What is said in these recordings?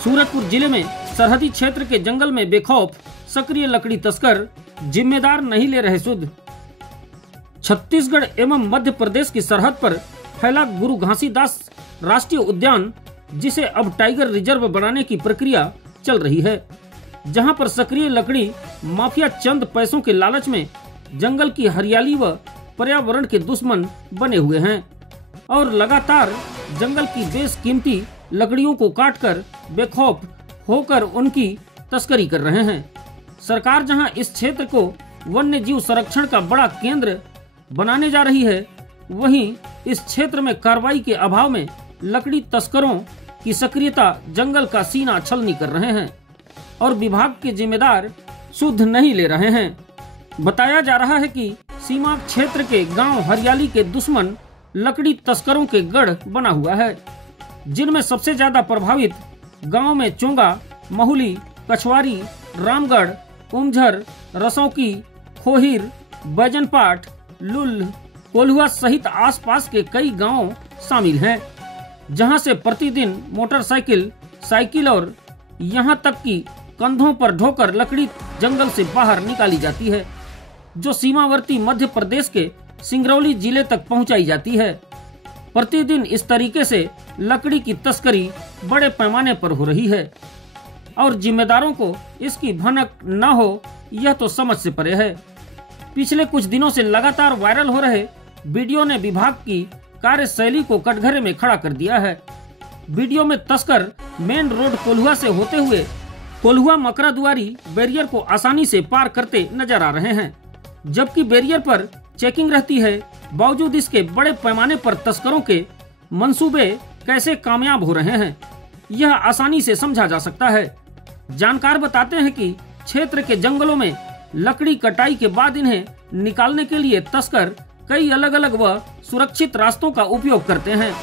सूरजपुर जिले में सरहदी क्षेत्र के जंगल में बेखौफ सक्रिय लकड़ी तस्कर, जिम्मेदार नहीं ले रहे सुध। छत्तीसगढ़ एवं मध्य प्रदेश की सरहद पर फैला गुरु घासीदास राष्ट्रीय उद्यान, जिसे अब टाइगर रिजर्व बनाने की प्रक्रिया चल रही है, जहां पर सक्रिय लकड़ी माफिया चंद पैसों के लालच में जंगल की हरियाली व पर्यावरण के दुश्मन बने हुए हैं और लगातार जंगल की बेशकीमती लकड़ियों को काटकर बेखौफ होकर उनकी तस्करी कर रहे हैं। सरकार जहां इस क्षेत्र को वन्य जीव संरक्षण का बड़ा केंद्र बनाने जा रही है, वहीं इस क्षेत्र में कार्रवाई के अभाव में लकड़ी तस्करों की सक्रियता जंगल का सीना छलनी कर रहे हैं और विभाग के जिम्मेदार सुध नहीं ले रहे हैं। बताया जा रहा है कि सीमा क्षेत्र के गांव हरियाली के दुश्मन लकड़ी तस्करों के गढ़ बना हुआ है, जिनमें सबसे ज्यादा प्रभावित गांव में चोंगा, महुली, कछवारी, रामगढ़, उमझर, रसौकी, खोहिर, बैजनपाट, लुल, कोल्हुआ सहित आसपास के कई गांव शामिल हैं, जहां से प्रतिदिन मोटरसाइकिल, साइकिल और यहां तक कि कंधों पर ढोकर लकड़ी जंगल से बाहर निकाली जाती है, जो सीमावर्ती मध्य प्रदेश के सिंगरौली जिले तक पहुंचाई जाती है। प्रतिदिन इस तरीके से लकड़ी की तस्करी बड़े पैमाने पर हो रही है और जिम्मेदारों को इसकी भनक न हो, यह तो समझ से परे है। पिछले कुछ दिनों से लगातार वायरल हो रहे वीडियो ने विभाग की कार्यशैली को कटघरे में खड़ा कर दिया है। वीडियो में तस्कर मेन रोड कोल्हुआ से होते हुए कोल्हुआ मकरादुआरी बैरियर को आसानी से पार करते नजर आ रहे हैं, जबकि बैरियर पर चेकिंग रहती है। बावजूद इसके बड़े पैमाने पर तस्करों के मंसूबे कैसे कामयाब हो रहे हैं, यह आसानी से समझा जा सकता है। जानकार बताते हैं कि क्षेत्र के जंगलों में लकड़ी कटाई के बाद इन्हें निकालने के लिए तस्कर कई अलग अलग व सुरक्षित रास्तों का उपयोग करते हैं,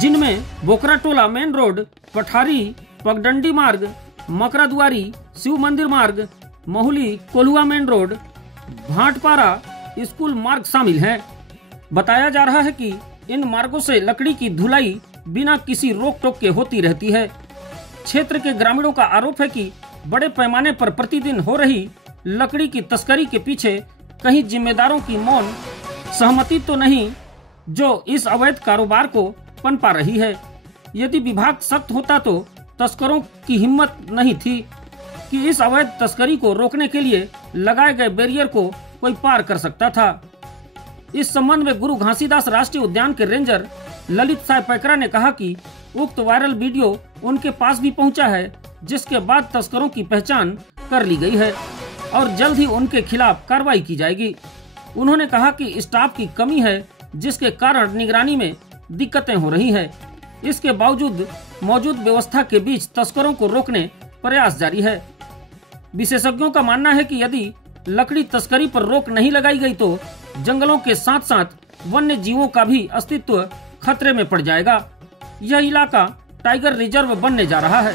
जिनमें बोकराटोला मेन रोड, पठारी, पगडंडी मार्ग, मकरादुआरी, शिव मंदिर मार्ग, Mahuli, Kolhua main road, Bhatpara school मार्ग शामिल हैं। बताया जा रहा है कि इन मार्गों से लकड़ी की ढुलाई बिना किसी रोक टोक के होती रहती है। क्षेत्र के ग्रामीणों का आरोप है कि बड़े पैमाने पर प्रतिदिन हो रही लकड़ी की तस्करी के पीछे कहीं जिम्मेदारों की मौन सहमति तो नहीं, जो इस अवैध कारोबार को पनपा रही है। यदि विभाग सख्त होता तो तस्करों की हिम्मत नहीं थी कि इस अवैध तस्करी को रोकने के लिए लगाए गए बैरियर को कोई पार कर सकता था। इस संबंध में गुरु घासीदास राष्ट्रीय उद्यान के रेंजर ललित साय पैकरा ने कहा कि उक्त वायरल वीडियो उनके पास भी पहुंचा है, जिसके बाद तस्करों की पहचान कर ली गई है और जल्द ही उनके खिलाफ कार्रवाई की जाएगी। उन्होंने कहा कि स्टाफ की कमी है, जिसके कारण निगरानी में दिक्कतें हो रही है। इसके बावजूद मौजूद व्यवस्था के बीच तस्करों को रोकने प्रयास जारी है। विशेषज्ञों का मानना है कि यदि लकड़ी तस्करी पर रोक नहीं लगाई गई तो जंगलों के साथ साथ वन्य जीवों का भी अस्तित्व खतरे में पड़ जाएगा। यह इलाका टाइगर रिजर्व बनने जा रहा है।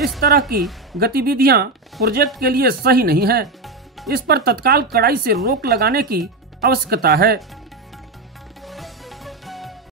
इस तरह की गतिविधियां प्रोजेक्ट के लिए सही नहीं है। इस पर तत्काल कड़ाई से रोक लगाने की आवश्यकता है।